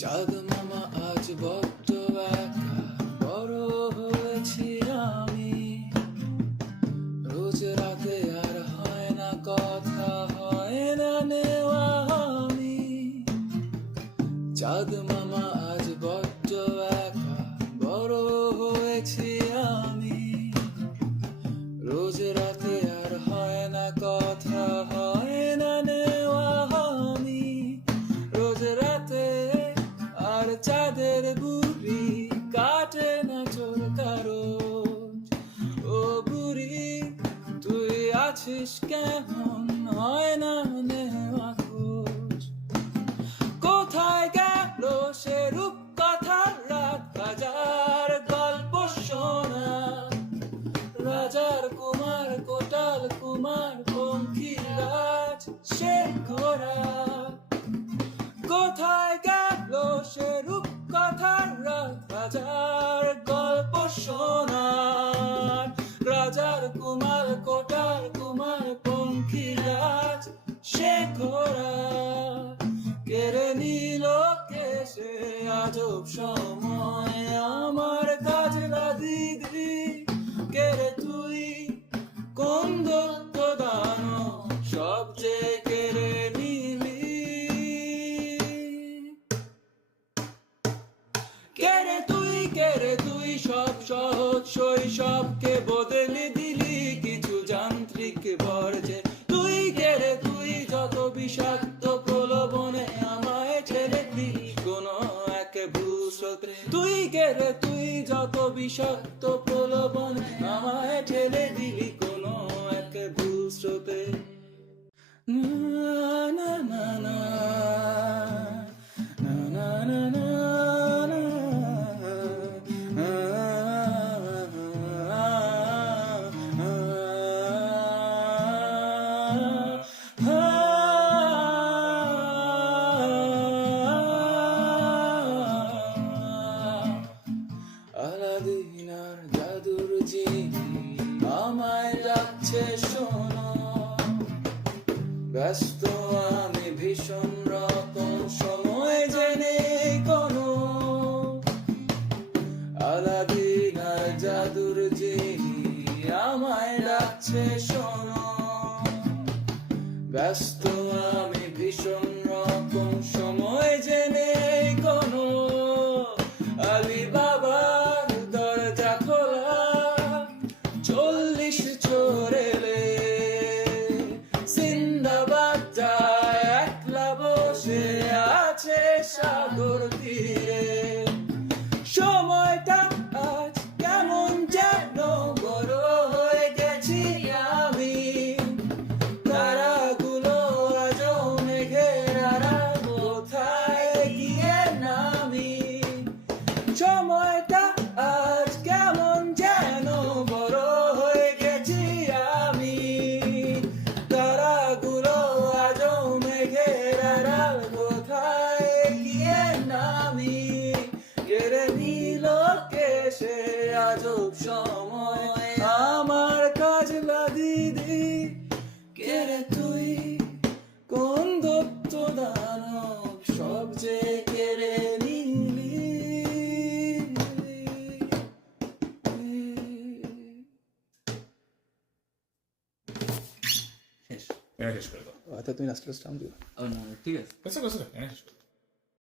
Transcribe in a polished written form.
চাঁদ মামা আজ বড্ড একা, বড় হয়েছি আমি। রোজ রাতে আর হয় না কথা, হয় না নেওয়া আমি। চাঁদ মামা আজ বড্ড একা, বড় হয়েছি আমি। রোজ রাতে আর হয় না কথা, হয় না নেওয়া আমি। রোজ রাতে আর চাঁদের বুড়ি কাটে না চোর কারো। ও বুড়ি তুই আছিস কেমন, হয় না নেওয়া খোঁজ। কোথায় গেল সে রূপ কথা, রাত বাজার গল্প শোনা। রাজার কুমার, কোটাল কুমার, পঙ্খিরাজ সে ঘোড়া। কোথায় গেল সে রূপ কথার রাত বাজার গল্প শোনার। রাজার কুমার, কোটাল কুমার, পঙ্খিরাজ সে ঘোড়া। কেড়ে নিল কে সে আজব সময় আমার কাজলা দিদি। কেড়ে তুই কোন দত্ত দান, সব যে কেড়ে নিলি। কেড়ে তুই সব সহজ শৈশবকে বদলে দিলি কিছু যান্ত্রিক বর্জে। তুই যত বিষাক্ত প্রলোভনে আমায় ঠেলে দিলি কোনো এক ভূস্রোতে। তুই যত বিষাক্ত প্রলোভনে আমায় ঠেলে দিলি কোনো এক ভূস্রোতে। না না না না না না না না। আলাদিনার জাদুর জিনি আমায় ডাকছে শোনো। ব্যস্ত আমি ভীষণ রকম, সময় জেনে কোনো। আলাদিনার জাদুর জিনি আমায় ডাকছে শোনো। ব্যস্ত আমি ভীষণ রকম, সময় জেনে কোনো। আলী বাবার দরজা খোলা, 40 চোর এলে। সিন্দাবাদ যায় একলা বসে আছে সাগর তীরে। সময়টা আজ কেমন যেন বড় হয়ে গেছি আমি। তারাগুলো আজ মেঘের আড়াল, কোথায় গিয়ে নামি। সময়টা আজ কেমন যেন বড় হয়ে গেছি আমি। তারাগুলো আজ মেঘের আড়াল, কোথায় গিয়ে নামি। কেড়ে নিল কে সে আজব সময় আমার কাজলা দিদি। কেড়ে তুই কোন দত্ত দানব, সব যে কেড়ে নিলি। শেষ, এটা শেষ করে দাও। তুমি লাস্ট টাইম দিও। ঠিক আছে। আচ্ছা,